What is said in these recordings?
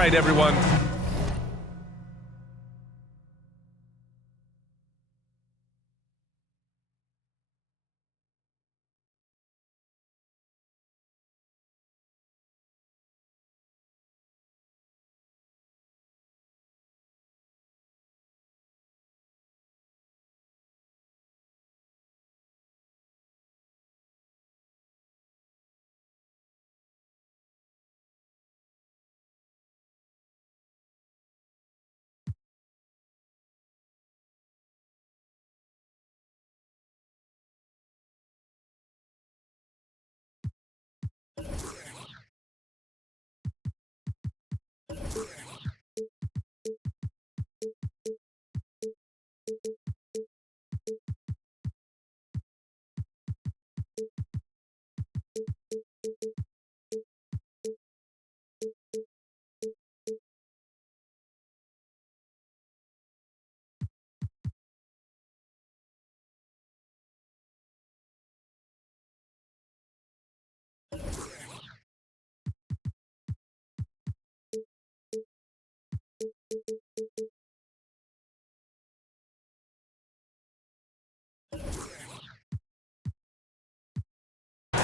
right, everyone.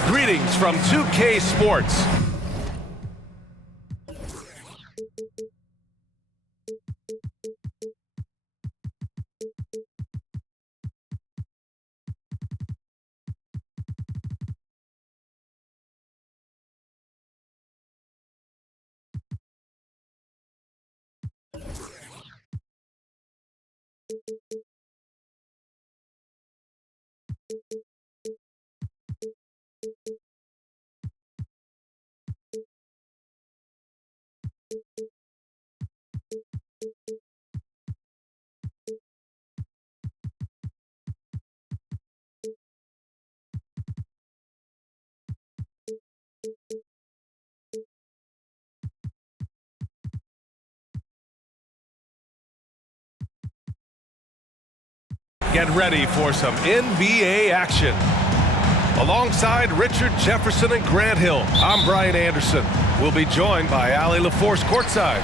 Greetings from 2K Sports. Get ready for some NBA action. Alongside Richard Jefferson and Grant Hill, I'm Brian Anderson. We'll be joined by Allie LaForce courtside.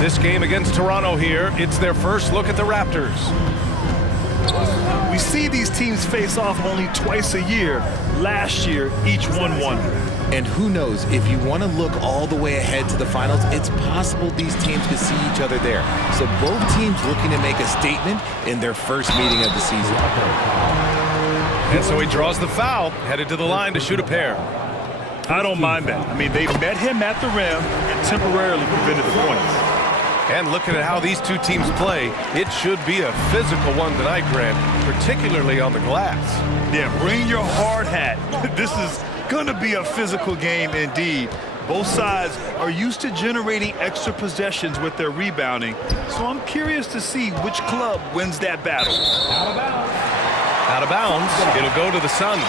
This game against Toronto here, it's their first look at the Raptors. We see these teams face off only twice a year. Last year, each won. And who knows, if you want to look all the way ahead to the finals, it's possible these teams could see each other there. So both teams looking to make a statement in their first meeting of the season. And so he draws the foul, headed to the line to shoot a pair. I don't mind that. I mean, they met him at the rim and temporarily prevented the points. And looking at how these two teams play, it should be a physical one tonight, Grant, particularly on the glass. Yeah, bring your hard hat. This is going to be a physical game indeed. Both sides are used to generating extra possessions with their rebounding, so I'm curious to see which club wins that battle. Out of bounds. Out of bounds. It'll go to the Suns.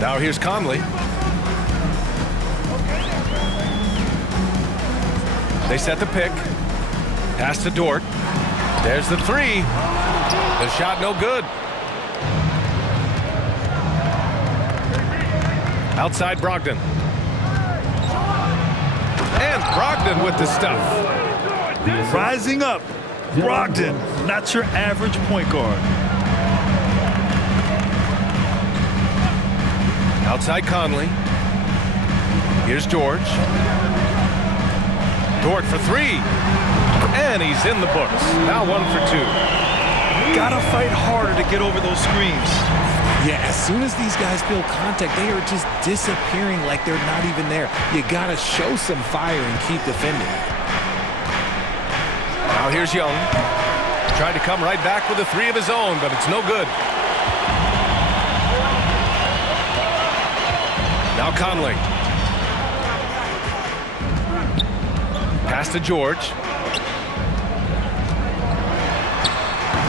Now here's Conley. They set the pick. Pass to Dort. There's the three. The shot no good. Outside Brogdon. And Brogdon with the stuff. Rising up. Brogdon, not your average point guard. Outside Conley. Here's George. Dort for three. And he's in the books. Now 1 for 2. Gotta fight harder to get over those screens. Yeah, as soon as these guys feel contact, they are just disappearing like they're not even there. You gotta show some fire and keep defending. Now here's Young. Trying to come right back with a three of his own, but it's no good. Now Conley. Pass to George.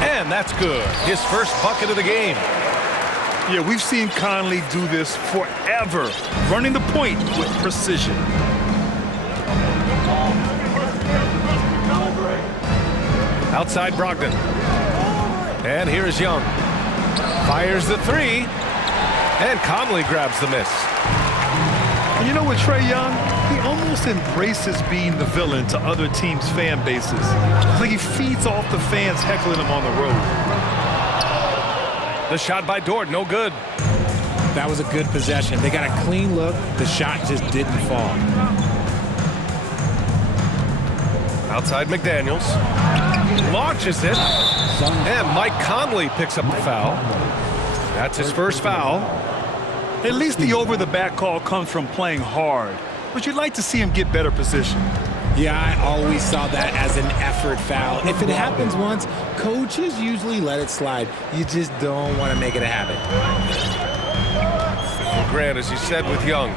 And that's good. His first bucket of the game. Yeah, we've seen Conley do this forever, running the point with precision. Outside Brogdon. And here's Young. Fires the three. And Conley grabs the miss. And you know what, Trae Young? He almost embraces being the villain to other teams' fan bases. It's like he feeds off the fans heckling him on the road. The shot by Dort, no good. That was a good possession. They got a clean look. The shot just didn't fall. Outside McDaniels. Launches it. And Mike Conley picks up the foul. That's his first foul. At least the over-the-back call comes from playing hard. But you'd like to see him get better position. Yeah, I always saw that as an effort foul. If it happens once, coaches usually let it slide. You just don't want to make it a habit. Well, Grant, as you said with Young,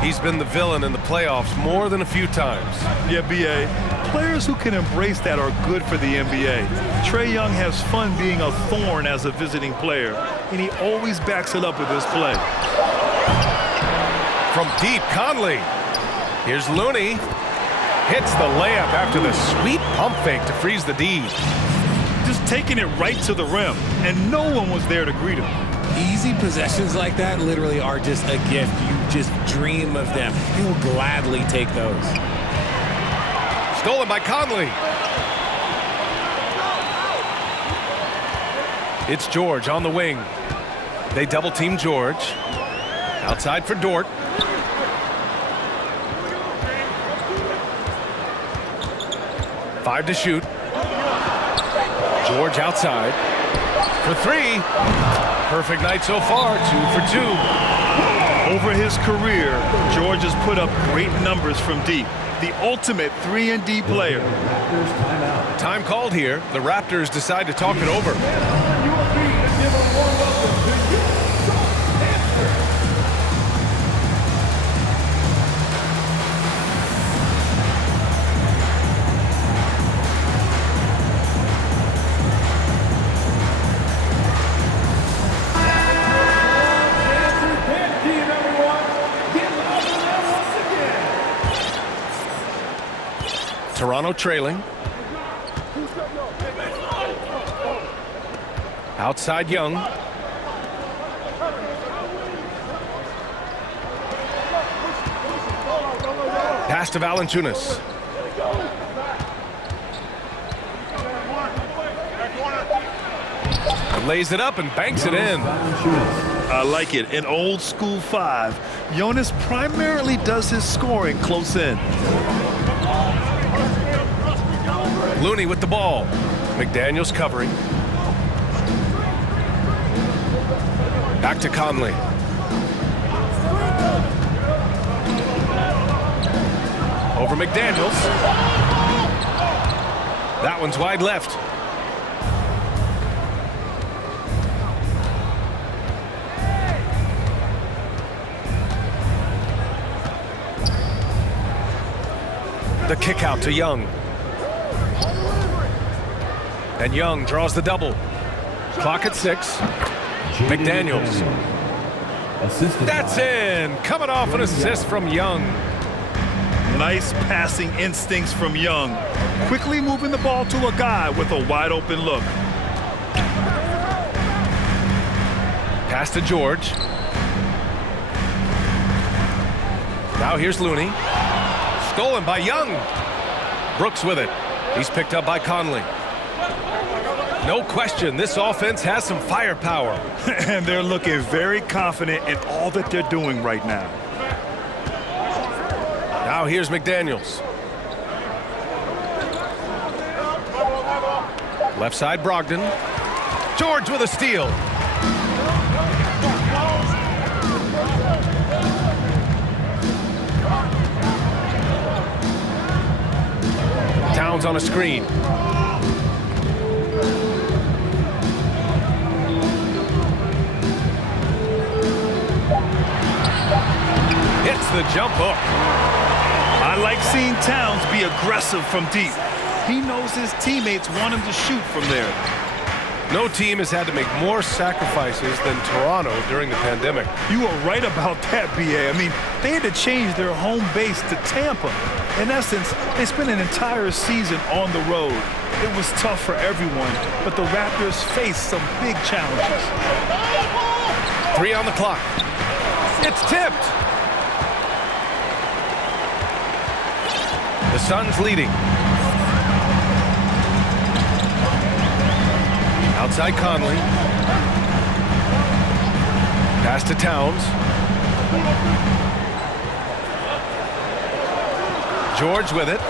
he's been the villain in the playoffs more than a few times. Yeah, B.A., players who can embrace that are good for the NBA. Trae Young has fun being a thorn as a visiting player, and he always backs it up with his play. From deep, Conley. Here's Looney. Hits the layup after the sweet pump fake to freeze the D. Just taking it right to the rim, and no one was there to greet him. Easy possessions like that literally are just a gift. You just dream of them. You'll gladly take those. Stolen by Conley. It's George on the wing. They double team George. Outside for Dort. Five to shoot. George outside for three. Perfect night so far, 2 for 2. Over his career, George has put up great numbers from deep. The ultimate 3-and-D player. Time called here. The Raptors decide to talk it over. Toronto trailing. Outside Young. Pass to Valanciunas. Lays it up and banks it in. I like it. An old school 5. Jonas primarily does his scoring close in. Looney with the ball. McDaniels covering. Back to Conley. Over McDaniels. That one's wide left. The kick out to Young. And Young draws the double. Clock at 6. McDaniels. That's in. Coming off an assist from Young. Nice passing instincts from Young. Quickly moving the ball to a guy with a wide open look. Pass to George. Now here's Looney. Stolen by Young. Brooks with it. He's picked up by Conley. No question, this offense has some firepower. And they're looking very confident in all that they're doing right now. Now here's McDaniels. Left side Brogdon. George with a steal. Towns on a screen. Hits the jump hook. I like seeing Towns be aggressive from deep. He knows his teammates want him to shoot from there. No team has had to make more sacrifices than Toronto during the pandemic. You are right about that, B.A. I mean, they had to change their home base to Tampa. In essence, they spent an entire season on the road. It was tough for everyone, but the Raptors faced some big challenges. 3 on the clock. It's tipped. The Suns leading. Outside Conley. Pass to Towns. George with it.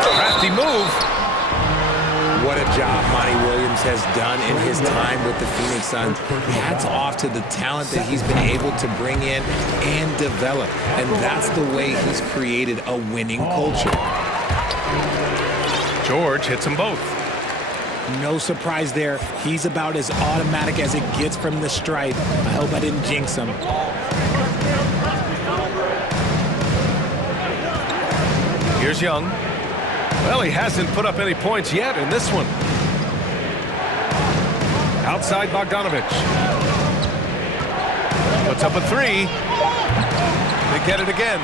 Crafty move. What a job Monty Williams has done in his time with the Phoenix Suns. Hats off to the talent that he's been able to bring in and develop. And that's the way he's created a winning culture. George hits them both. No surprise there. He's about as automatic as it gets from the stripe. I hope I didn't jinx him. Here's Young. Well, he hasn't put up any points yet in this one. Outside Bogdanovich. Puts up a 3. They get it again.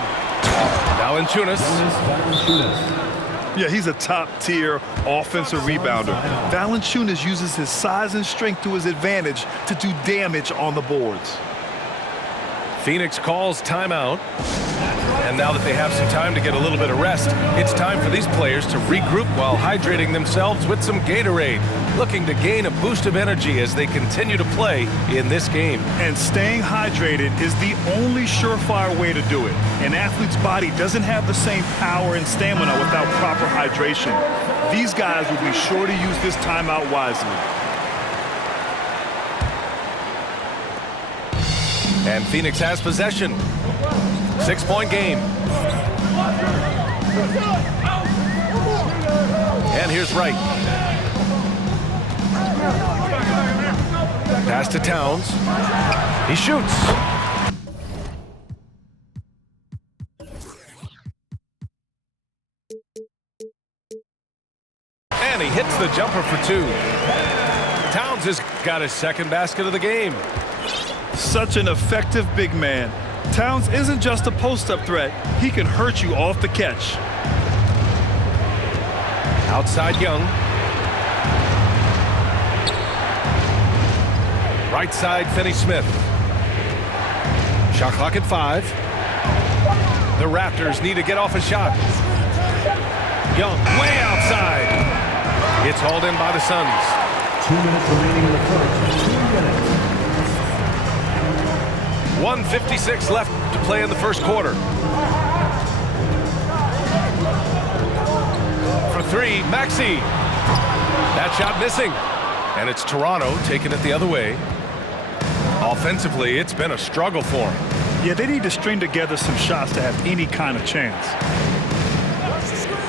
Valanciunas. Yeah, he's a top-tier offensive rebounder. Valanciunas uses his size and strength to his advantage to do damage on the boards. Phoenix calls timeout. And now that they have some time to get a little bit of rest, it's time for these players to regroup while hydrating themselves with some Gatorade, looking to gain a boost of energy as they continue to play in this game. And staying hydrated is the only surefire way to do it. An athlete's body doesn't have the same power and stamina without proper hydration. These guys will be sure to use this timeout wisely. And Phoenix has possession. 6-point game. And here's Wright. Pass to Towns. He shoots. And he hits the jumper for 2. Towns has got his second basket of the game. Such an effective big man. Towns isn't just a post-up threat. He can hurt you off the catch. Outside Young. Right side Finney-Smith. Shot clock at 5. The Raptors need to get off a shot. Young way outside. It's hauled in by the Suns. 2 minutes remaining in the first. 2 minutes. 1:56 left to play in the first quarter. For 3, Maxey. That shot missing. And it's Toronto taking it the other way. Offensively, it's been a struggle for them. Yeah, they need to string together some shots to have any kind of chance.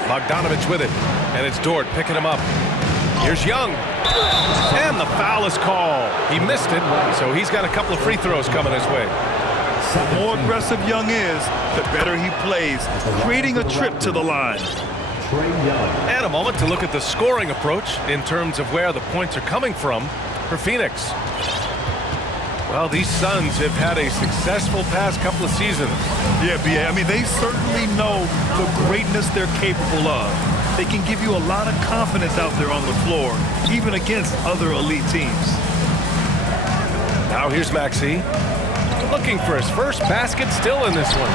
Bogdanovich with it. And it's Dort picking him up. Here's Young. And the foul is called. He missed it, so he's got a couple of free throws coming his way. The more aggressive Young is, the better he plays, creating a trip to the line. And a moment to look at the scoring approach in terms of where the points are coming from for Phoenix. Well, these Suns have had a successful past couple of seasons. Yeah, B.A. I mean, they certainly know the greatness they're capable of. They can give you a lot of confidence out there on the floor, even against other elite teams. Now here's Maxey. Looking for his first basket still in this one.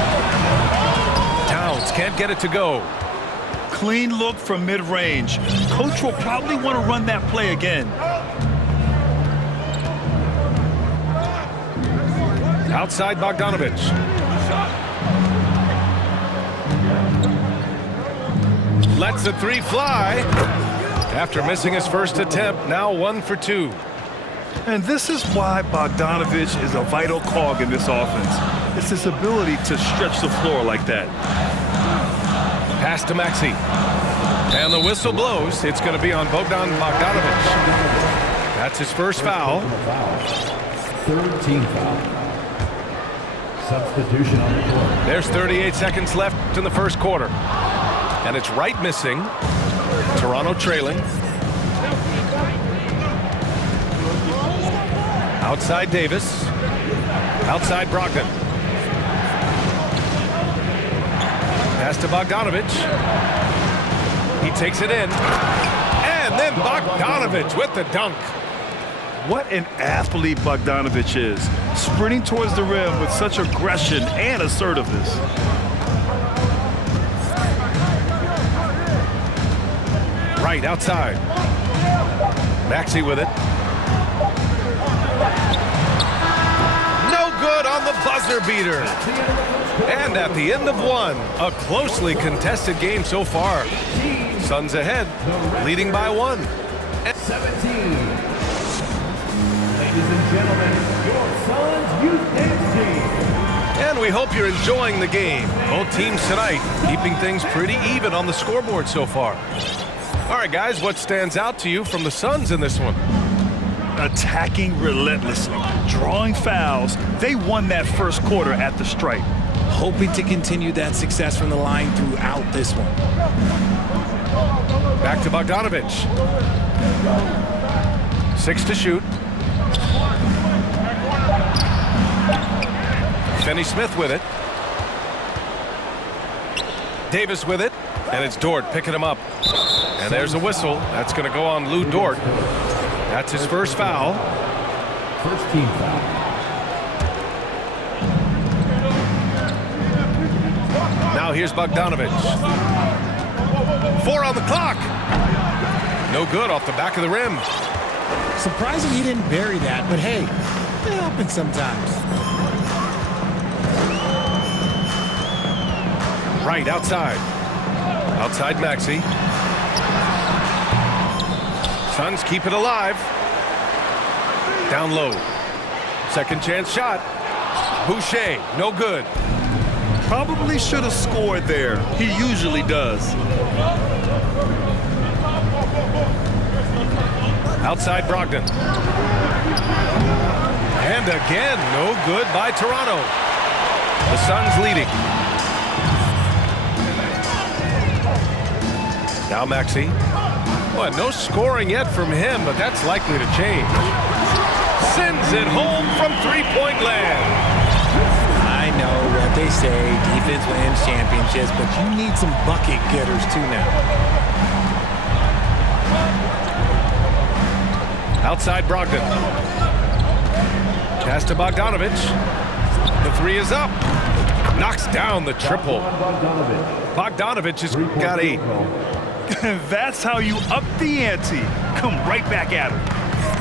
Towns can't get it to go. Clean look from mid-range. Coach will probably want to run that play again. Outside Bogdanovich. Lets the 3 fly. After missing his first attempt, now 1 for 2. And this is why Bogdanovich is a vital cog in this offense. It's his ability to stretch the floor like that. Pass to Maxey. And the whistle blows. It's going to be on Bogdanovich. That's his first foul. Third team foul. Substitution on the court. There's 38 seconds left in the first quarter. And it's Wright missing. Toronto trailing. Outside Davis. Outside Brogdon. Pass to Bogdanovich. He takes it in. And then Bogdanovich with the dunk. What an athlete Bogdanovich is, sprinting towards the rim with such aggression and assertiveness. Right outside. Maxey with it. No good on the buzzer beater. And at the end of one, a closely contested game so far. Suns ahead, leading by 1. 17. Ladies and gentlemen, your Suns Youth Dance Team. And we hope you're enjoying the game. Both teams tonight keeping things pretty even on the scoreboard so far. All right, guys, what stands out to you from the Suns in this one? Attacking relentlessly, drawing fouls. They won that first quarter at the stripe. Hoping to continue that success from the line throughout this one. Back to Bogdanovich. 6 to shoot. Finney-Smith with it. Davis with it. And it's Dort picking him up. And there's a whistle. That's going to go on Lou Dort. That's his first foul. First team foul. Now here's Bogdanovich. 4 on the clock. No good off the back of the rim. Surprising he didn't bury that, but hey, it happens sometimes. Right outside. Outside Maxey. Suns keep it alive. Down low. Second chance shot. Boucher, no good. Probably should have scored there. He usually does. Outside Brogdon. And again, no good by Toronto. The Suns leading. Now Maxey. Well, no scoring yet from him, but that's likely to change. Sends it home from three-point land. I know what they say, defense wins championships, but you need some bucket getters too now. Outside Brogdon. Pass to Bogdanovich. The 3 is up. Knocks down the triple. Bogdanovich has got 8. That's how you up the ante. Come right back at him.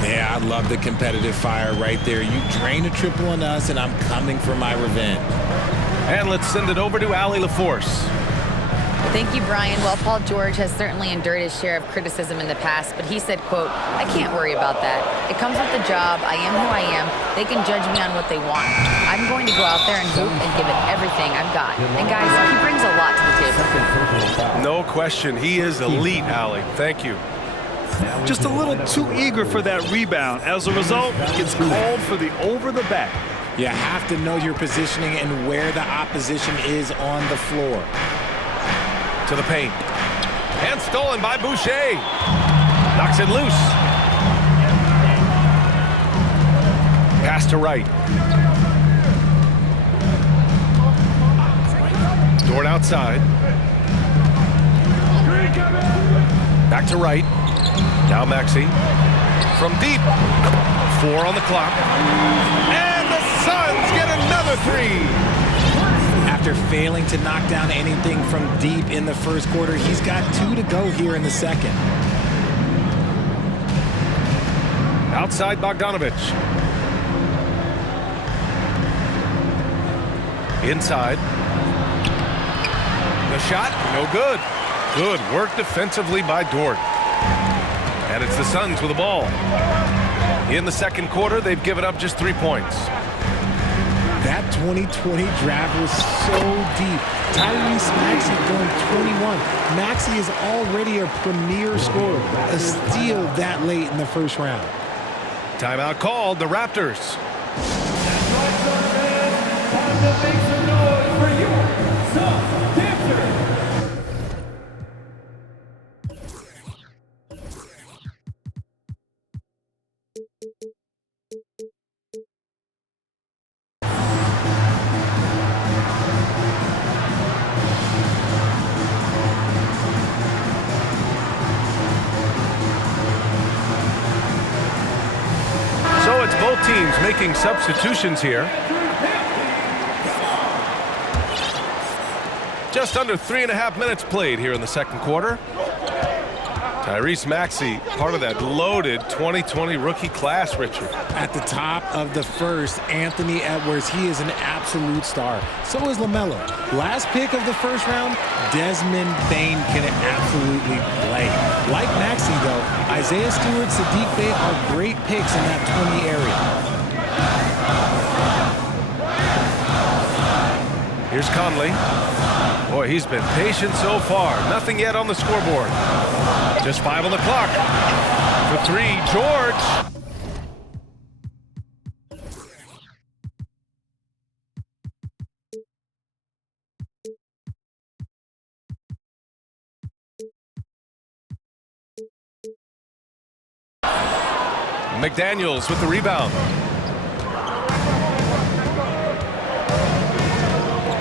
Yeah, I love the competitive fire right there. You drain a triple on us, and I'm coming for my revenge. And let's send it over to Allie LaForce. Thank you, Brian. Well, Paul George has certainly endured his share of criticism in the past, but he said, quote, "I can't worry about that. It comes with the job. I am who I am. They can judge me on what they want. I'm going to go out there and hoop and give it everything I've got." And guys, he brings a lot to the table. No question. He is elite, Allie. Thank you. Just a little too eager for that rebound. As a result, gets called for the over the back. You have to know your positioning and where the opposition is on the floor. To the paint. And stolen by Boucher. Knocks it loose. Pass to Wright. Dort outside. Back to Wright. Now Maxey. From deep. 4 on the clock. And the Suns get another 3. After failing to knock down anything from deep in the first quarter, he's got 2 to go here in the second. Outside Bogdanovich. Inside. The shot, no good. Good work defensively by Dort. And it's the Suns with the ball. In the second quarter, they've given up just 3 points. That 2020 draft was so deep. Tyrese Maxey going 21. Maxey is already a premier scorer. A steal that late in the first round. Timeout called, the Raptors. That's right, Suns fans. Time to make some noise for your Suns Dancers. making substitutions here. Just under 3.5 minutes played here in the second quarter. Tyrese Maxey, part of that loaded 2020 rookie class, Richard. At the top of the first, Anthony Edwards, he is an absolute star. So is LaMelo. Last pick of the first round, Desmond Bane can absolutely play. Like Maxey, though, Isaiah Stewart, Sadiq Bey are great picks in that 20 area. Here's Conley. Boy, he's been patient so far. Nothing yet on the scoreboard. Just 5 on the clock. For 3, George. McDaniels with the rebound.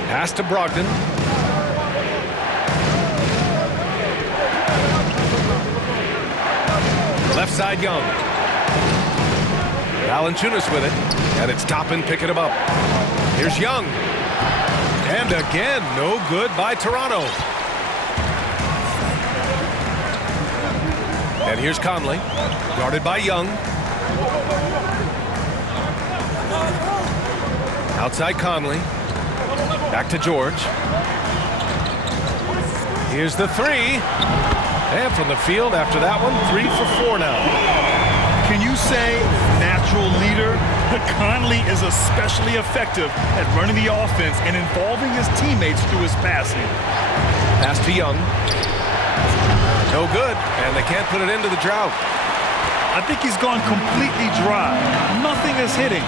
Pass to Brogdon. Left side, Young. Valanciunas with it, and it's Toppin picking him up. Here's Young. And again, no good by Toronto. And here's Conley, guarded by Young. Outside Conley. Back to George. Here's the 3. And from the field after that one, 3 for 4 now. Can you say natural leader? Conley is especially effective at running the offense and involving his teammates through his passing. Pass to Young. No good, and they can't put it into the drought. I think he's gone completely dry. Nothing is hitting.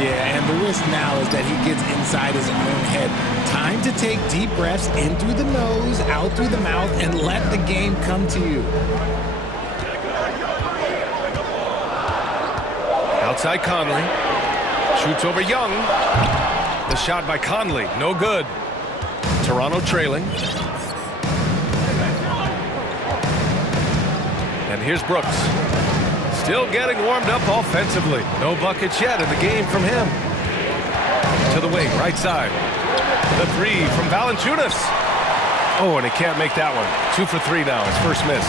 Yeah, and the risk now is that he gets inside his own head. Time to take deep breaths in through the nose, out through the mouth, and let the game come to you. Outside Conley. Shoots over Young. The shot by Conley, no good. Toronto trailing. And here's Brooks. Still getting warmed up offensively. No buckets yet in the game from him. To the wing, right side. The 3 from Valanciunas. Oh, and he can't make that one. 2 for 3 now, his first miss.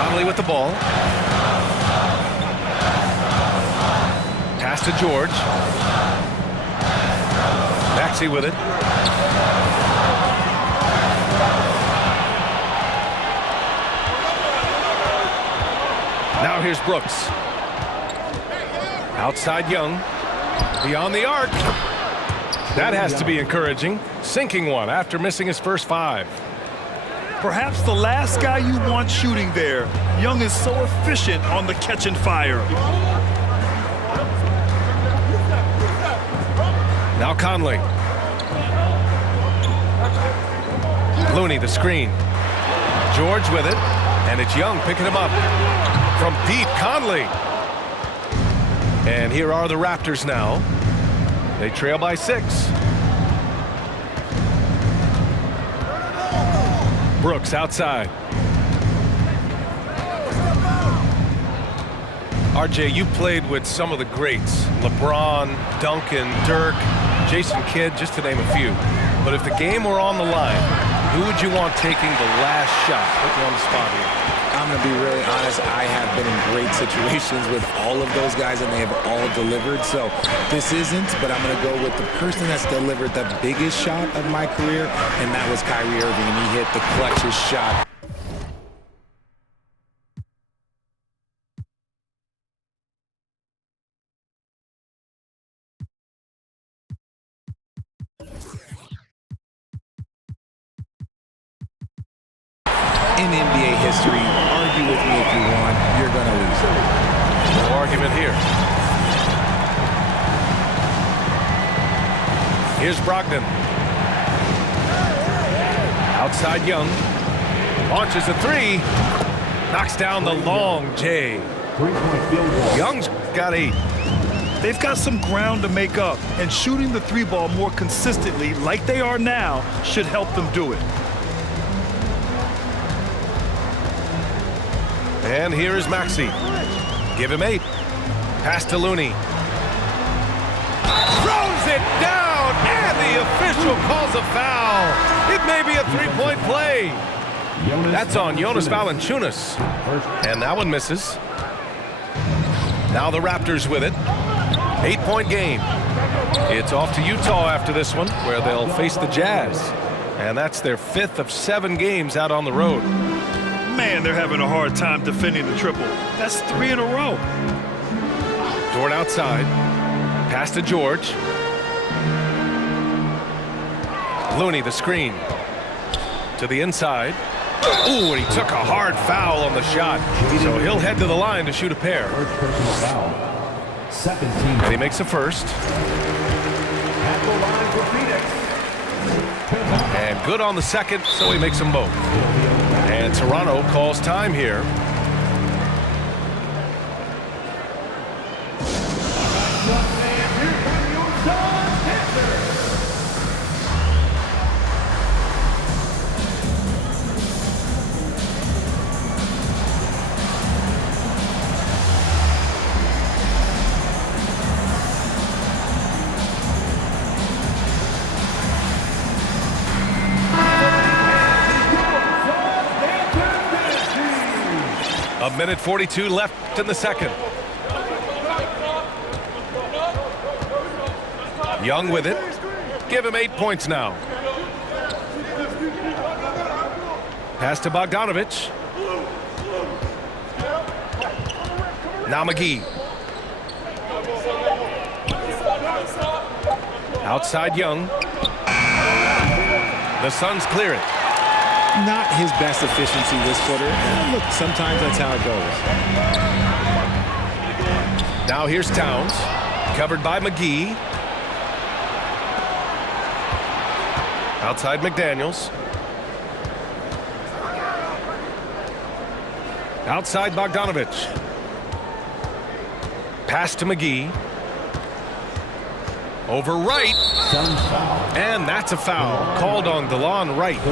Conley with the ball. Pass to George. Maxey with it. Now here's Brooks. Outside Young. Beyond the arc. That has to be encouraging. Sinking one after missing his first 5. Perhaps the last guy you want shooting there. Young is so efficient on the catch and fire. Now Conley. Looney the screen. George with it. And it's Young picking him up. From deep, Conley. And here are the Raptors now. They trail by 6. Brooks outside. RJ, you played with some of the greats. LeBron, Duncan, Dirk, Jason Kidd, just to name a few. But if the game were on the line, who would you want taking the last shot? Put me on the spot here. I'm going to be really honest. I have been in great situations with all of those guys, and they have all delivered. So this isn't, but I'm going to go with the person that's delivered the biggest shot of my career, and that was Kyrie Irving, and he hit the clutchest shot. In NBA history, argue with me if you want, you're going to lose it. No argument here. Here's Brogdon. Outside Young. Launches a 3. Knocks down the long J. Young's got 8. They've got some ground to make up, and shooting the 3 ball more consistently like they are now should help them do it. And here is Maxey. Give him 8. Pass to Looney. Throws it down, and the official calls a foul. It may be a 3-point play. That's on Jonas Valanciunas. And that one misses. Now the Raptors with it. 8-point game. It's off to Utah after this one, where they'll face the Jazz. And that's their 5th of 7 games out on the road. Man, they're having a hard time defending the triple. That's 3 in a row. Dort outside. Pass to George. Looney, the screen. To the inside. Ooh, and he took a hard foul on the shot. So he'll head to the line to shoot a pair. First personal foul. Second team. And he makes a first. At the line for Phoenix. And good on the second, so he makes them both. And Toronto calls time here. A minute 42 left in the second. Young with it. Give him 8 points now. Pass to Bogdanovich. Now McGee. Outside Young. The Suns clear it. Not his best efficiency this quarter. And look, sometimes that's how it goes. Now here's Towns. Covered by McGee. Outside McDaniels. Outside Bogdanovich. Pass to McGee. Over Wright. And that's a foul called on DeLon Wright.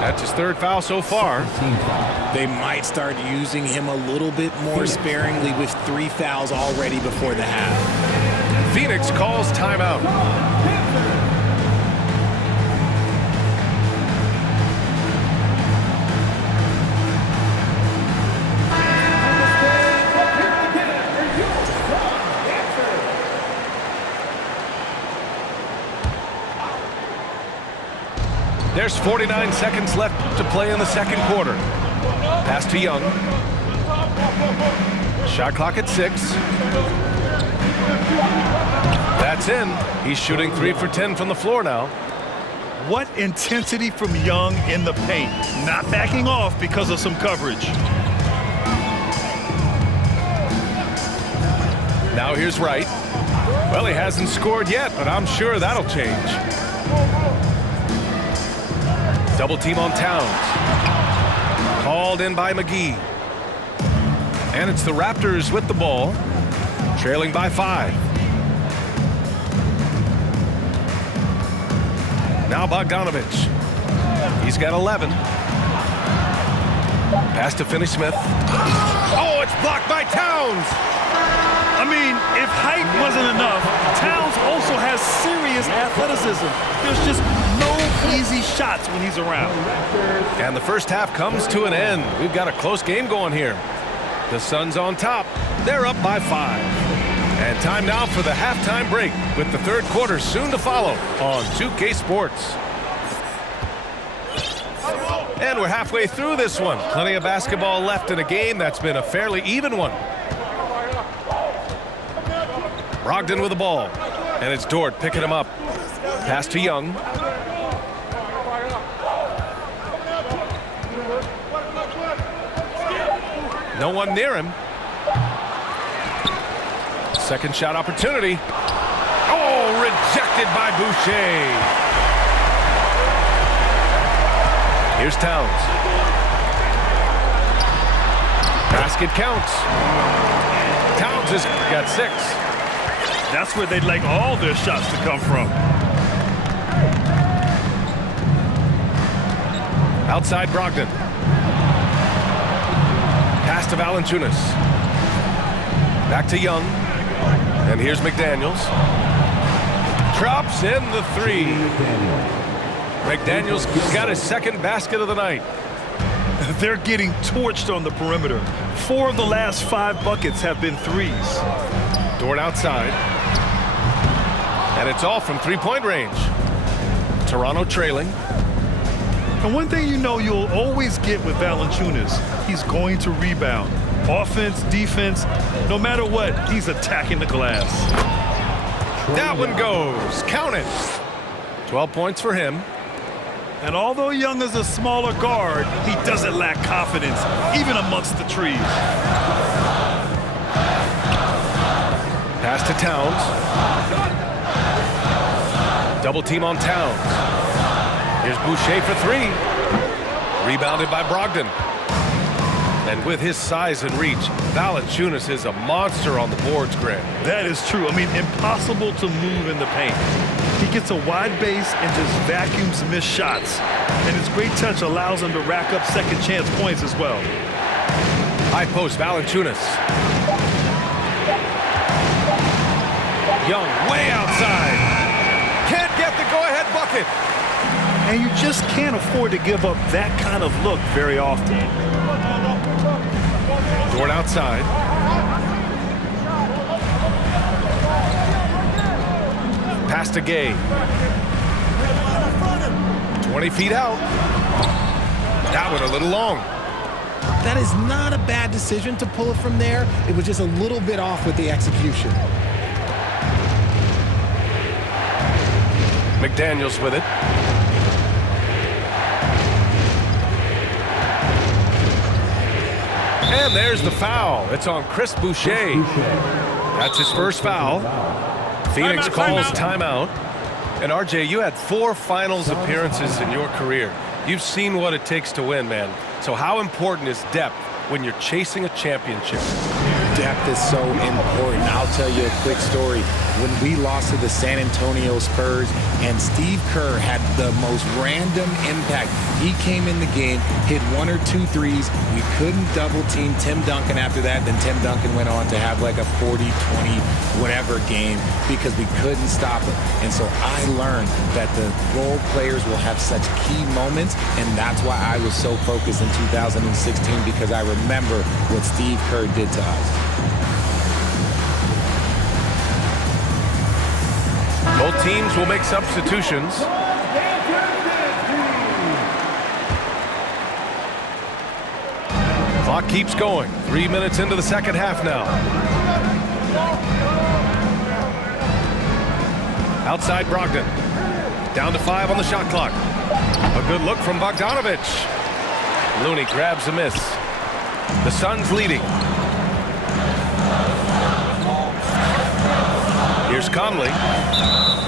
That's his 3rd foul so far. They might start using him a little bit more sparingly with 3 fouls already before the half. Phoenix calls timeout. There's 49 seconds left to play in the second quarter. Pass to Young. Shot clock at 6. That's in. He's shooting 3 for 10 from the floor now. What intensity from Young in the paint. Not backing off because of some coverage. Now here's Wright. Well, he hasn't scored yet, but I'm sure that'll change. Double team on Towns. Called in by McGee. And it's the Raptors with the ball, trailing by 5. Now Bogdanovich. He's got 11. Pass to Finney-Smith. Oh, it's blocked by Towns. I mean, if height wasn't enough, Towns also has serious athleticism. There's just no easy shots when he's around. And the first half comes to an end. We've got a close game going here. The Suns on top. They're up by 5. And time now for the halftime break, with the third quarter soon to follow on 2K Sports. And we're halfway through this one. Plenty of basketball left in a game that's been a fairly even one. Brogdon with the ball. And it's Dort picking him up. Pass to Young. No one near him. Second shot opportunity. Oh, rejected by Boucher. Here's Towns. Basket counts. Towns has got 6. That's where they'd like all their shots to come from. Outside Brogdon. Pass Pass to Valanciunas. Back to Young. And here's McDaniels. Drops in the three. McDaniels got his second basket of the night. They're getting torched on the perimeter. 4 of the last 5 buckets have been threes. Dort outside. And it's all from three-point range. Toronto trailing. And one thing you know you'll always get with Valanciunas, he's going to rebound. Offense, defense, no matter what, he's attacking the glass. That one goes. Count it. 12 points for him. And although Young is a smaller guard, he doesn't lack confidence, even amongst the trees. Pass to Towns. Double team on Towns. Here's Boucher for three. Rebounded by Brogdon. And with his size and reach, Valanciunas is a monster on the boards, Grant. That is true. I mean, impossible to move in the paint. He gets a wide base and just vacuums missed shots. And his great touch allows him to rack up second chance points as well. High post, Valanciunas. Young way outside. Can't get the go-ahead bucket. And you just can't afford to give up that kind of look very often. Dort outside. Pass to Gay. 20 feet out. That one a little long. That is not a bad decision to pull it from there. It was just a little bit off with the execution. McDaniels with it. And there's the foul. It's on Chris Boucher. That's his first foul. Phoenix calls timeout. And RJ, you had 4 finals appearances in your career. You've seen what it takes to win, man. So how important is depth when you're chasing a championship? Depth is so important. I'll tell you a quick story. When we lost to the San Antonio Spurs and Steve Kerr had the most random impact. He came in the game, hit 1 or 2 threes. We couldn't double team Tim Duncan after that. Then Tim Duncan went on to have like a 40, 20, whatever game because we couldn't stop him. And so I learned that the role players will have such key moments. And that's why I was so focused in 2016 because I remember what Steve Kerr did to us. Both teams will make substitutions. Clock keeps going. 3 minutes into the second half now. Outside Brogdon. Down to 5 on the shot clock. A good look from Bogdanovic. Looney grabs a miss. The Suns leading. Here's Conley.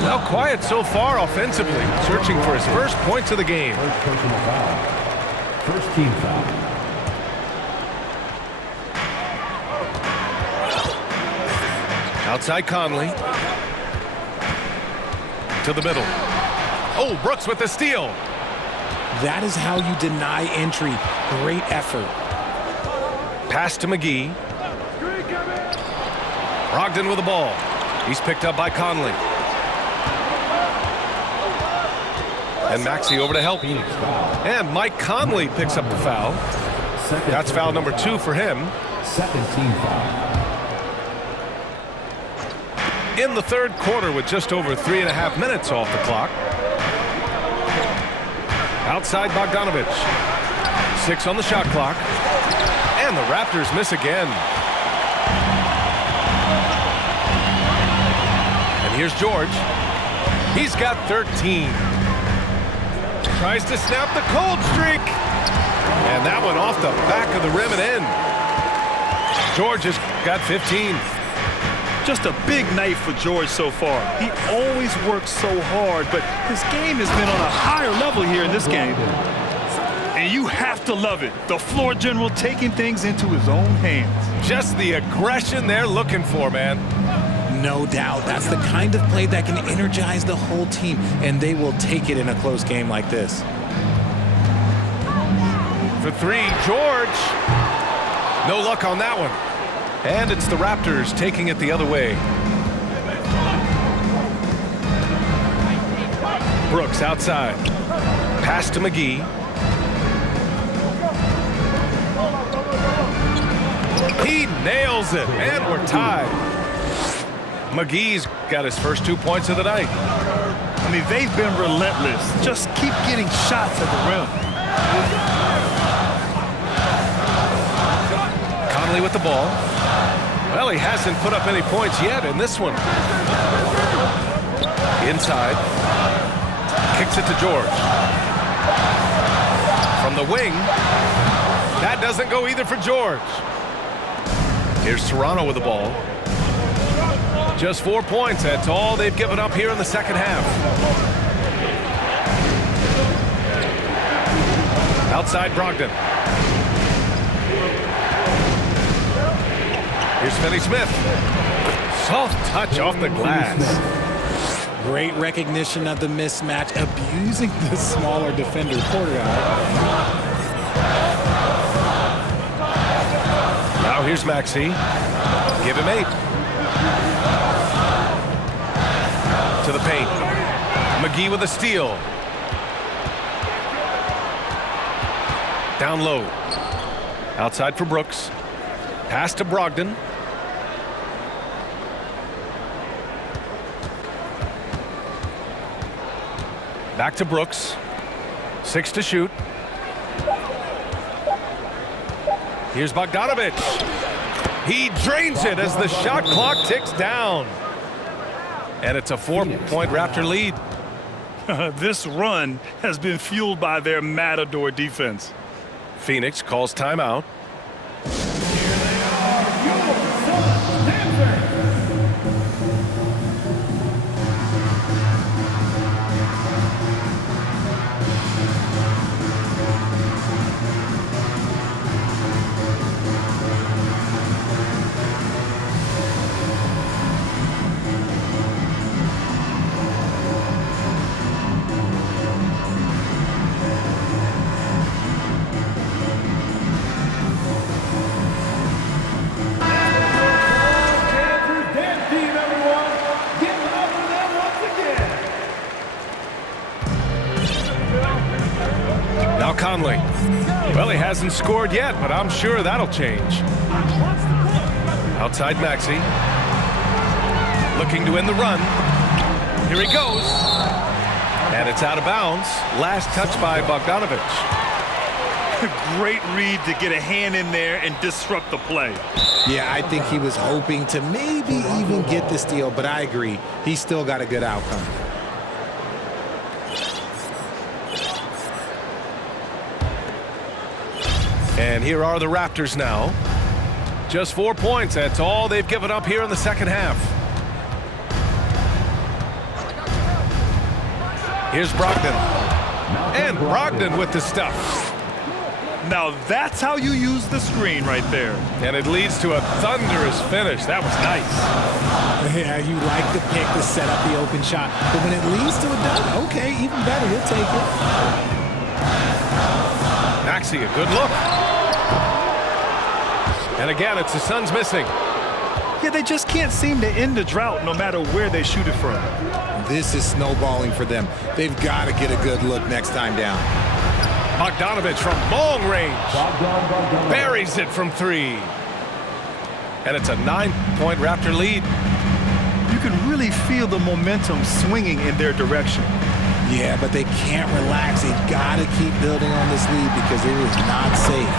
Well, quiet so far offensively, searching for his first points of the game. First personal foul. First team foul. Outside Conley. To the middle. Oh, Brooks with the steal. That is how you deny entry. Great effort. Pass to McGee. Brogdon with the ball. He's picked up by Conley. And Maxey over to help. And Mike Conley picks up the foul. That's foul number 2 for him. Second team foul. In the third quarter with just over 3.5 minutes off the clock. Outside Bogdanovic. 6 on the shot clock. And the Raptors miss again. And here's George. He's got 13. Tries to snap the cold streak. And that one off the back of the rim and in. George has got 15. Just a big night for George so far. He always works so hard, but his game has been on a higher level here in this game. And you have to love it. The floor general taking things into his own hands. Just the aggression they're looking for, man. No doubt. That's the kind of play that can energize the whole team, and they will take it in a close game like this. For 3, George. No luck on that one. And it's the Raptors taking it the other way. Brooks outside. Pass to McGee. He nails it, and we're tied. McGee's got his first 2 points of the night. I mean, they've been relentless. Just keep getting shots at the rim. Conley with the ball. Well, he hasn't put up any points yet in this one. Inside. Kicks it to George. From the wing. That doesn't go either for George. Here's Toronto with the ball. Just 4 points. That's all they've given up here in the second half. Outside Brogdon. Here's Finney-Smith. Soft touch off the glass. Great recognition of the mismatch, abusing the smaller defender quarter out. Now here's Maxey. Give him 8. To the paint. McGee with a steal. Down low. Outside for Brooks. Pass to Brogdon. Back to Brooks. 6 to shoot. Here's Bogdanović. He drains it as the shot clock ticks down. And it's a 4-point Raptor lead. This run has been fueled by their Matador defense. Phoenix calls timeout. Conley. Well, he hasn't scored yet, but I'm sure that'll change. Outside Maxey. Looking to end the run. Here he goes. And it's out of bounds. Last touch by Bogdanović. Great read to get a hand in there and disrupt the play. Yeah, I think he was hoping to maybe even get the steal, but I agree. He's still got a good outcome. And here are the Raptors now. Just 4 points. That's all they've given up here in the second half. Here's Brogdon. And Brogdon with the stuff. Now that's how you use the screen right there. And it leads to a thunderous finish. That was nice. Yeah, you like the pick to set up the open shot. But when it leads to a dunk, okay, even better. He'll take it. Maxey, a good look. And again, it's the Suns missing. Yeah, they just can't seem to end the drought no matter where they shoot it from. This is snowballing for them. They've got to get a good look next time down. Bogdanović from long range. Buries it from 3. And it's a 9-point Raptor lead. You can really feel the momentum swinging in their direction. Yeah, but they can't relax. They've got to keep building on this lead because it is not safe.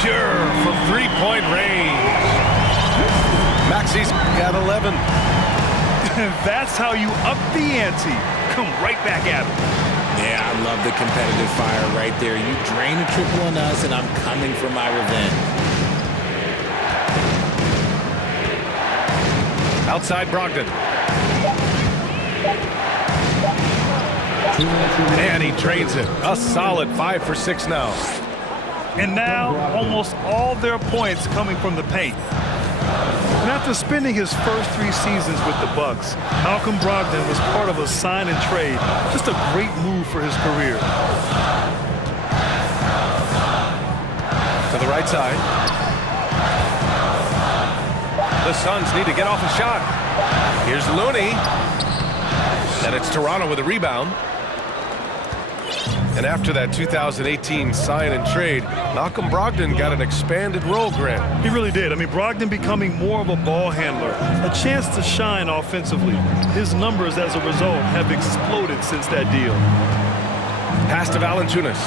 Pure from 3-point range. Maxey's got 11. That's how you up the ante. Come right back at him. Yeah, I love the competitive fire right there. You drain a triple on us, and I'm coming for my revenge. Outside Brogdon. And he drains it. A solid 5 for 6 now. And now, almost all their points coming from the paint. And after spending his first 3 seasons with the Bucks, Malcolm Brogdon was part of a sign and trade. Just a great move for his career. To the right side. The Suns need to get off a shot. Here's Looney. And it's Toronto with a rebound. And after that 2018 sign and trade, Malcolm Brogdon got an expanded role, Grant. He really did. I mean, Brogdon becoming more of a ball handler, a chance to shine offensively. His numbers as a result have exploded since that deal. Pass to Valanciunas.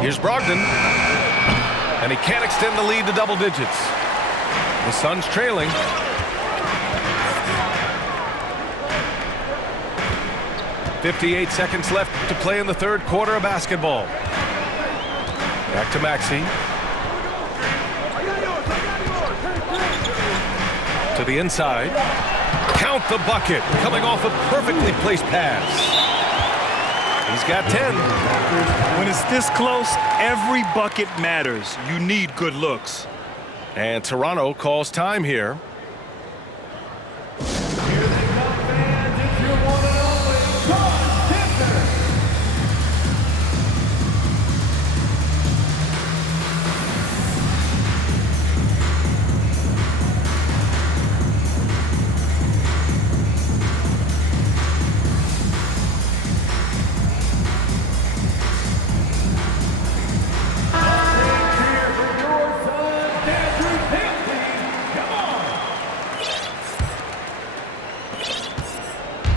Here's Brogdon. And he can't extend the lead to double digits. The Suns trailing. .58 seconds left to play in the third quarter of basketball. Back to Maxey. To the inside. Count the bucket. Coming off a perfectly placed pass. He's got 10. When it's this close, every bucket matters. You need good looks. And Toronto calls time here.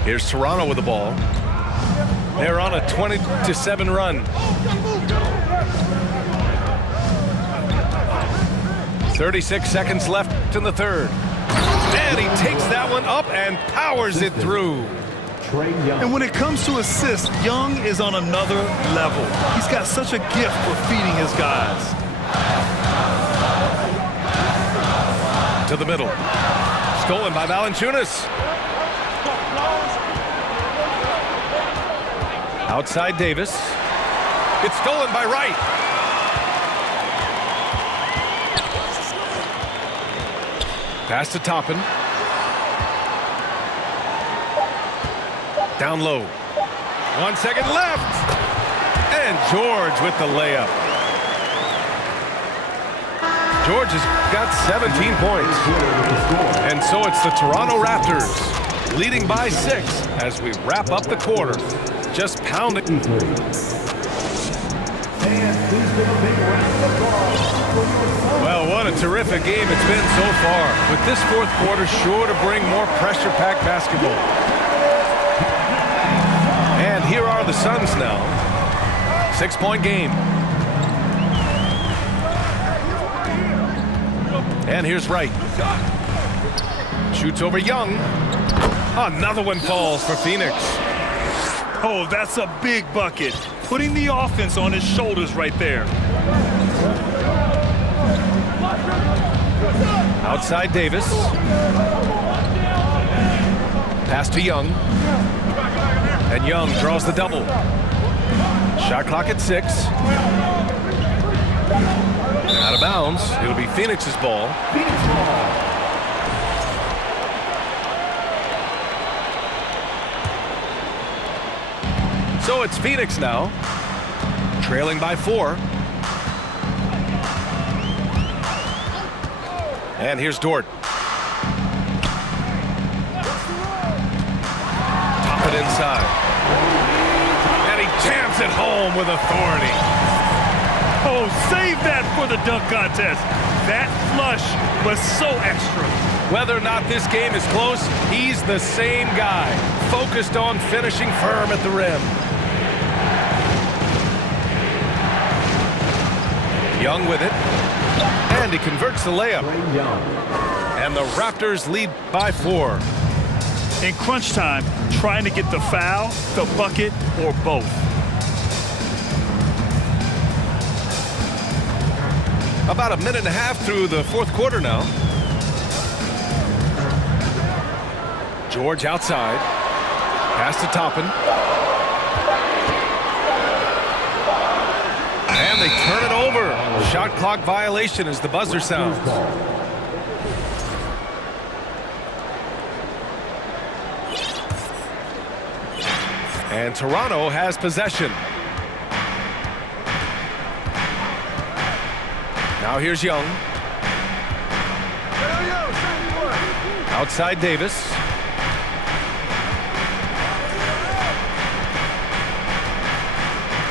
Here's Toronto with the ball. They're on a 20-7 run. 36 seconds left in the third. And he takes that one up and powers it through. And when it comes to assists, Young is on another level. He's got such a gift for feeding his guys. To the middle. Stolen by Valanciunas. Outside Davis. It's stolen by Wright. Pass to Toppin. Down low. 1 second left. And George with the layup. George has got 17 points. And so it's the Toronto Raptors leading by 6 as we wrap up the quarter. Just pounding. Well, what a terrific game it's been so far. With this fourth quarter sure to bring more pressure-packed basketball. And here are the Suns now. 6-point game. And here's Wright. Shoots over Young. Another one falls for Phoenix. Oh, that's a big bucket. Putting the offense on his shoulders right there. Outside Davis. Pass to Young. And Young draws the double. Shot clock at 6. Out of bounds. It'll be Phoenix's ball. So it's Phoenix now, trailing by 4. And here's Dort. Top it inside. And he jams it home with authority. Oh, save that for the dunk contest. That flush was so extra. Whether or not this game is close, he's the same guy, focused on finishing firm at the rim. Young with it, and he converts the layup. And the Raptors lead by 4. In crunch time, trying to get the foul, the bucket, or both. About a minute and a half through the fourth quarter now. George outside. Pass to Toppin. And they turn it over. Shot clock violation as the buzzer sounds. And Toronto has possession. Now here's Young. Outside Davis.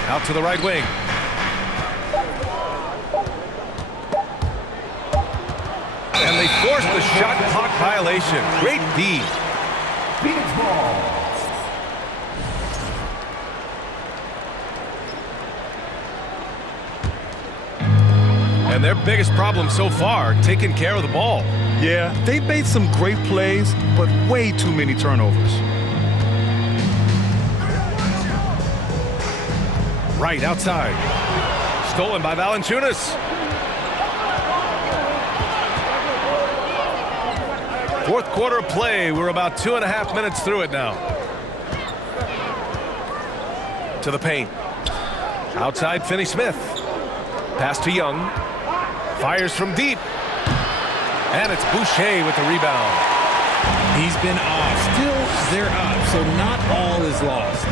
Out to the right wing. And they forced the shot clock violation. Great D. Phoenix ball. And their biggest problem so far, taking care of the ball. Yeah, they've made some great plays, but way too many turnovers. Right outside. Stolen by Valanciunas. Fourth quarter of play. We're about 2.5 minutes through it now. To the paint. Outside Finney-Smith. Pass to Young. Fires from deep. And it's Boucher with the rebound. He's been off. Still, they're up, so not all is lost.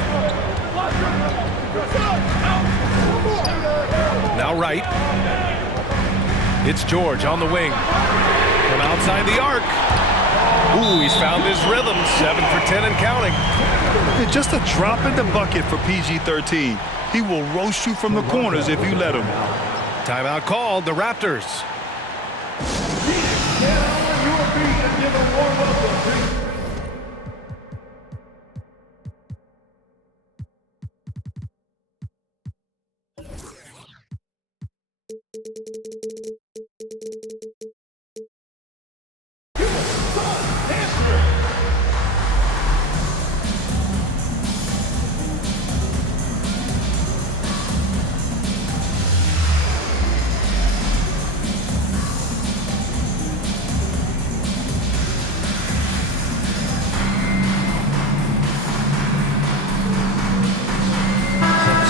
Now right. It's George on the wing. From outside the arc. Ooh, he's found his rhythm. 7 for 10 and counting. And just a drop in the bucket for PG-13. He will roast you from the corners if you let him. Timeout called, the Raptors. Get on your feet and give a warm welcome to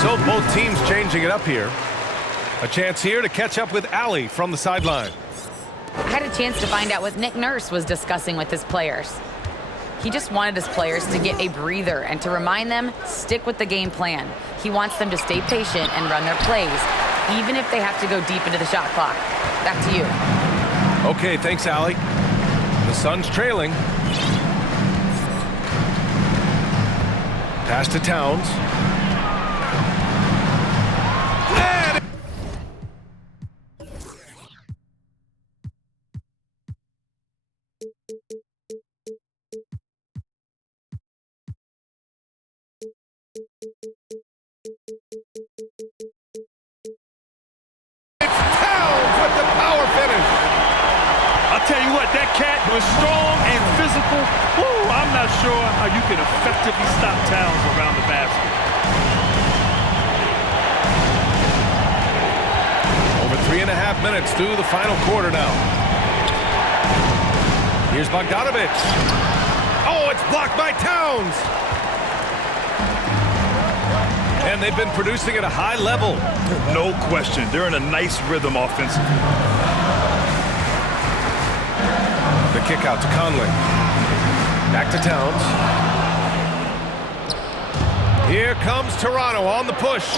So both teams changing it up here. A chance here to catch up with Allie from the sideline. I had a chance to find out what Nick Nurse was discussing with his players. He just wanted his players to get a breather and to remind them, stick with the game plan. He wants them to stay patient and run their plays, even if they have to go deep into the shot clock. Back to you. Okay, thanks, Allie. The Suns trailing. Pass to Towns. Tell you what, that cat was strong and physical. Woo, I'm not sure how you can effectively stop Towns around the basket. Over 3.5 minutes through the final quarter now. Here's Bogdanovich. Oh, it's blocked by Towns. And they've been producing at a high level. No question. They're in a nice rhythm offensively. The kick out to Conley. Back to Towns. Here comes Toronto on the push.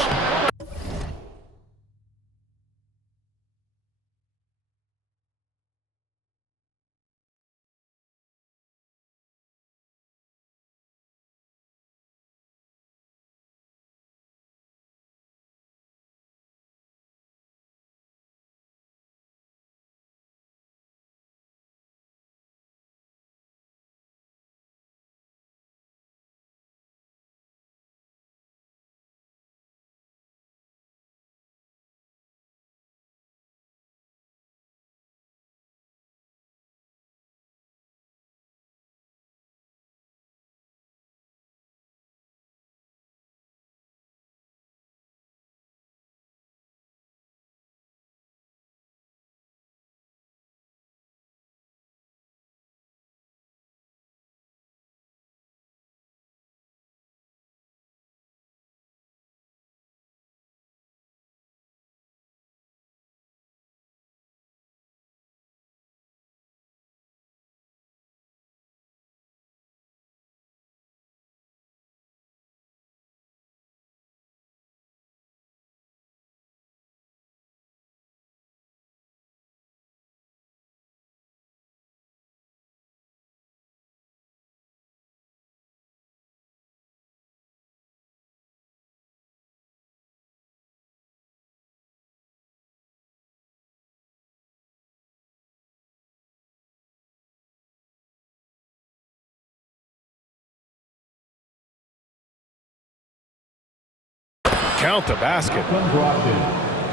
Count the basket.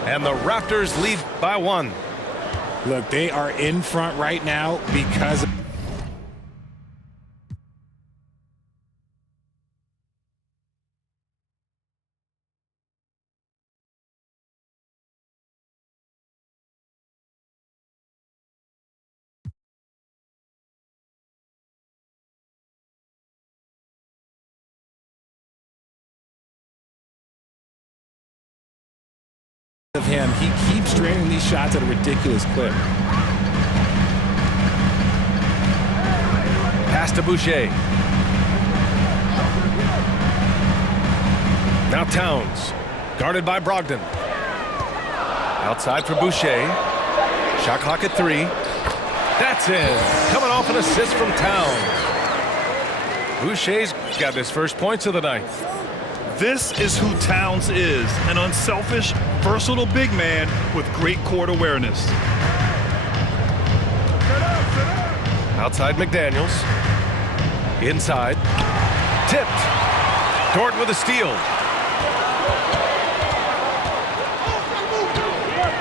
And the Raptors lead by 1. Look, they are in front right now because of him. He keeps draining these shots at a ridiculous clip. Pass to Boucher. Now Towns, guarded by Brogdon. Outside for Boucher. Shot clock at 3. That's in. Coming off an assist from Towns. Boucher's got his first points of the night. This is who Towns is, an unselfish, versatile big man with great court awareness. Outside McDaniels. Inside. Tipped. Dort with a steal.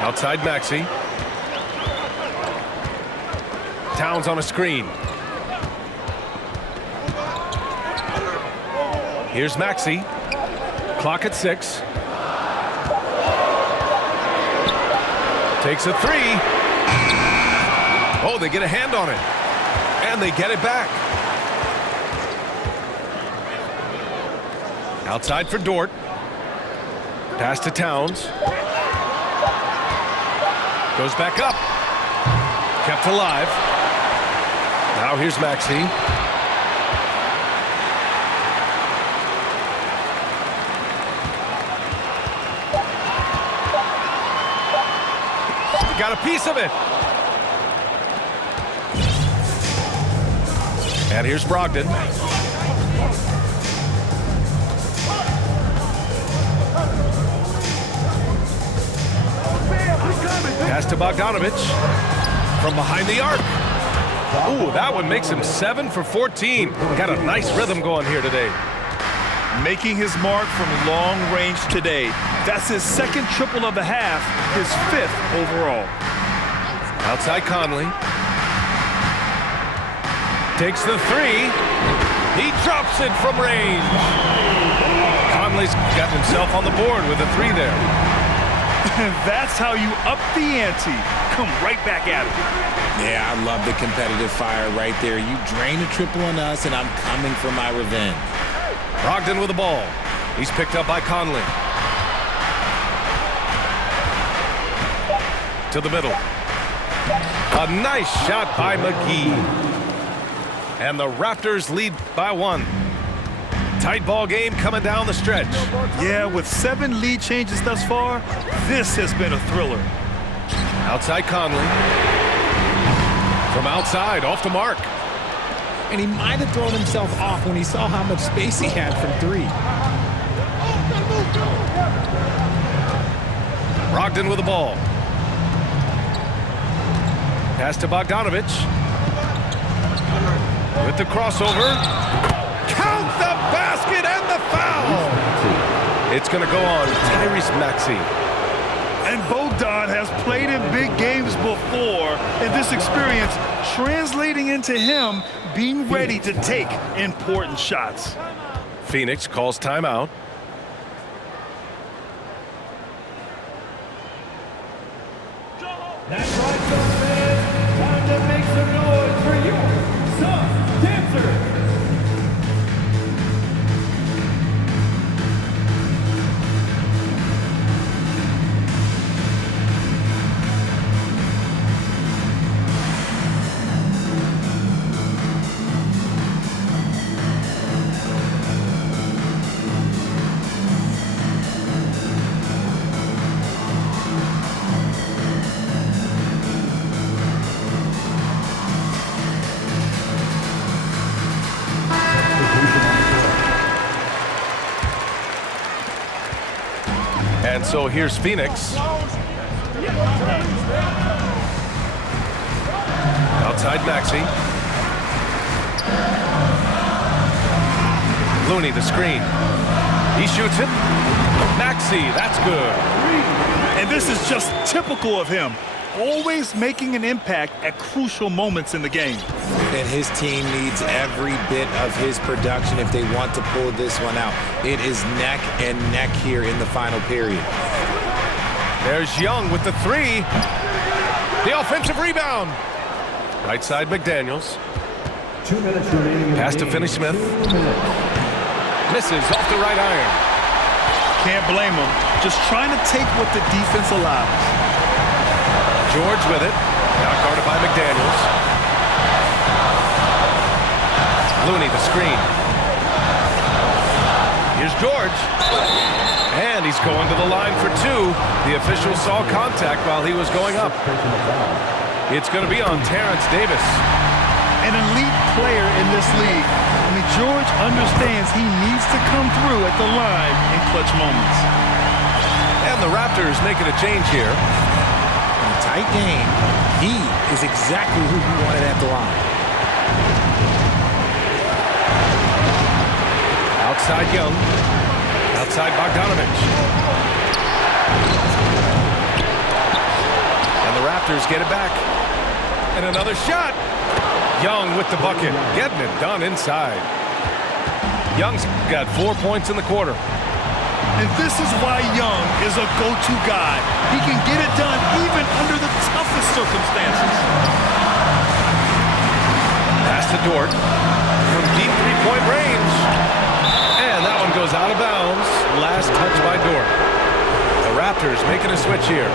Outside Maxey. Towns on a screen. Here's Maxey. Clock at 6. Takes a 3. Oh, they get a hand on it. And they get it back. Outside for Dort. Pass to Towns. Goes back up. Kept alive. Now here's Maxey. Got a piece of it. And here's Brogdon. Pass to Bogdanovich from behind the arc. Ooh, that one makes him 7 for 14. Got a nice rhythm going here today. Making his mark from long range today. That's his second triple of the half, his 5th overall. Outside Conley. Takes the 3. He drops it from range. Conley's got himself on the board with a 3 there. That's how you up the ante. Come right back at it. Yeah, I love the competitive fire right there. You drain a triple on us, and I'm coming for my revenge. Brogdon with the ball. He's picked up by Conley. To the middle. A nice shot by McGee. And the Raptors lead by 1. Tight ball game coming down the stretch. Yeah, with 7 lead changes thus far, this has been a thriller. Outside Conley. From outside, off the mark. And he might have thrown himself off when he saw how much space he had from 3. Brogdon with the ball. Pass to Bogdanovich. With the crossover. Count the basket and the foul! It's going to go on Tyrese Maxey. And Bogdan has played in big games before, and this experience translating into him being ready to take important shots. Phoenix calls timeout. That's right, Suns fans. Time to make some noise for your Suns dancers. And so here's Phoenix. Outside Maxey. Looney the screen. He shoots it. Maxey, that's good. And this is just typical of him. Always making an impact at crucial moments in the game. And his team needs every bit of his production if they want to pull this one out. It is neck and neck here in the final period. There's Young with the three. The offensive rebound. Right side McDaniels. 2 minutes remaining. Pass to Finney-Smith. Misses off the right iron. Can't blame him. Just trying to take what the defense allows. George with it. Now guarded by McDaniels. Looney the screen. Here's George. And he's going to the line for two. The official saw contact while he was going up. It's going to be on Terrence Davis. An elite player in this league. I mean, George understands he needs to come through at the line in clutch moments. And the Raptors making a change here. In a tight game, he is exactly who he wanted at the line. Outside Young. Outside Bogdanovich. And the Raptors get it back. And another shot. Young with the bucket. Getting it done inside. Young's got 4 points in the quarter. And this is why Young is a go-to guy. He can get it done even under the toughest circumstances. Pass to Dort from deep three-point range. And that one goes out of bounds. Last touch by Dort. The Raptors making a switch here.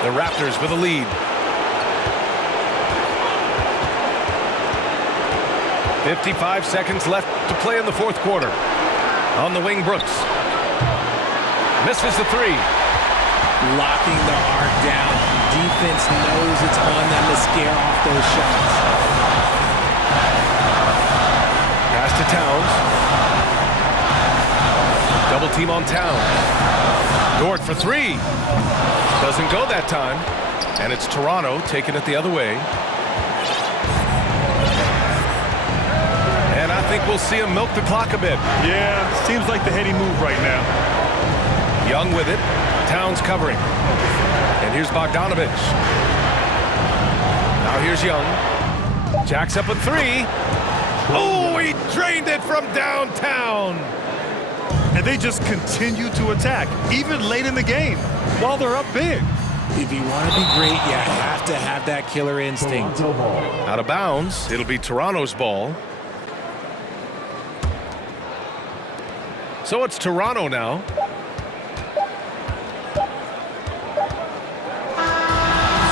The Raptors with a lead. 55 seconds left to play in the fourth quarter. On the wing, Brooks. Misses the three. Locking the arc down. Defense knows it's on them to scare off those shots. Pass to Towns. Double team on Towns. Dort for three. Doesn't go that time. And it's Toronto taking it the other way. And I think we'll see him milk the clock a bit. Yeah, seems like the heady move right now. Young with it. Towns covering. And here's Bogdanovich. Now here's Young. Jacks up a three. Oh, he drained it from downtown. And they just continue to attack, even late in the game, while they're up big. If you want to be great, you have to have that killer instinct. Out of bounds. It'll be Toronto's ball. So it's Toronto now.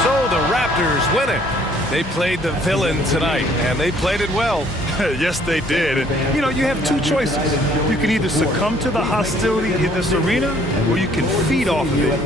So the Raptors win it. They played the villain tonight, and they played it well. Yes, they did. And, you know, you have two choices. You can either succumb to the hostility in this arena, or you can feed off of it